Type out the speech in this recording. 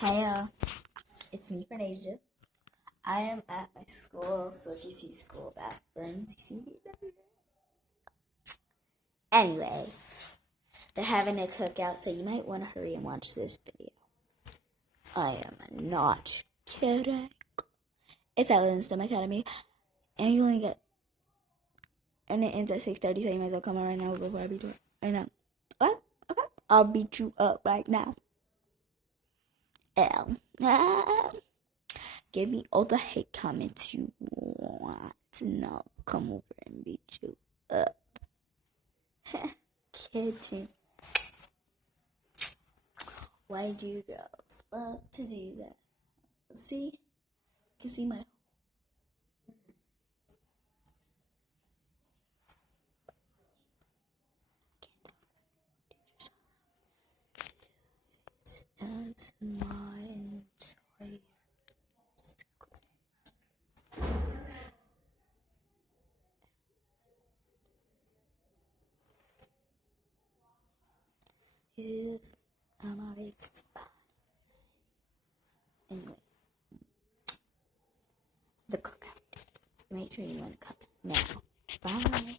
Hey, it's me, Bernasia. I am at my school, so if you see school bathrooms, you see me everywhere. Anyway, they're having a cookout, so you might want to hurry and watch this video. I am not kidding. It's at Lindstrom Academy, and you only get, and it ends at 6:30, so you might as well come on right now before I beat you up. Right now. What? Okay. I'll beat you up right now. Give me all the hate comments you want, and I'll come over and beat you up. Kidding. Why do you girls love to do that? See? You can see my... As my entire school. Yes, I'm already... Anyway. The cookout. Make sure you want to come now. Bye.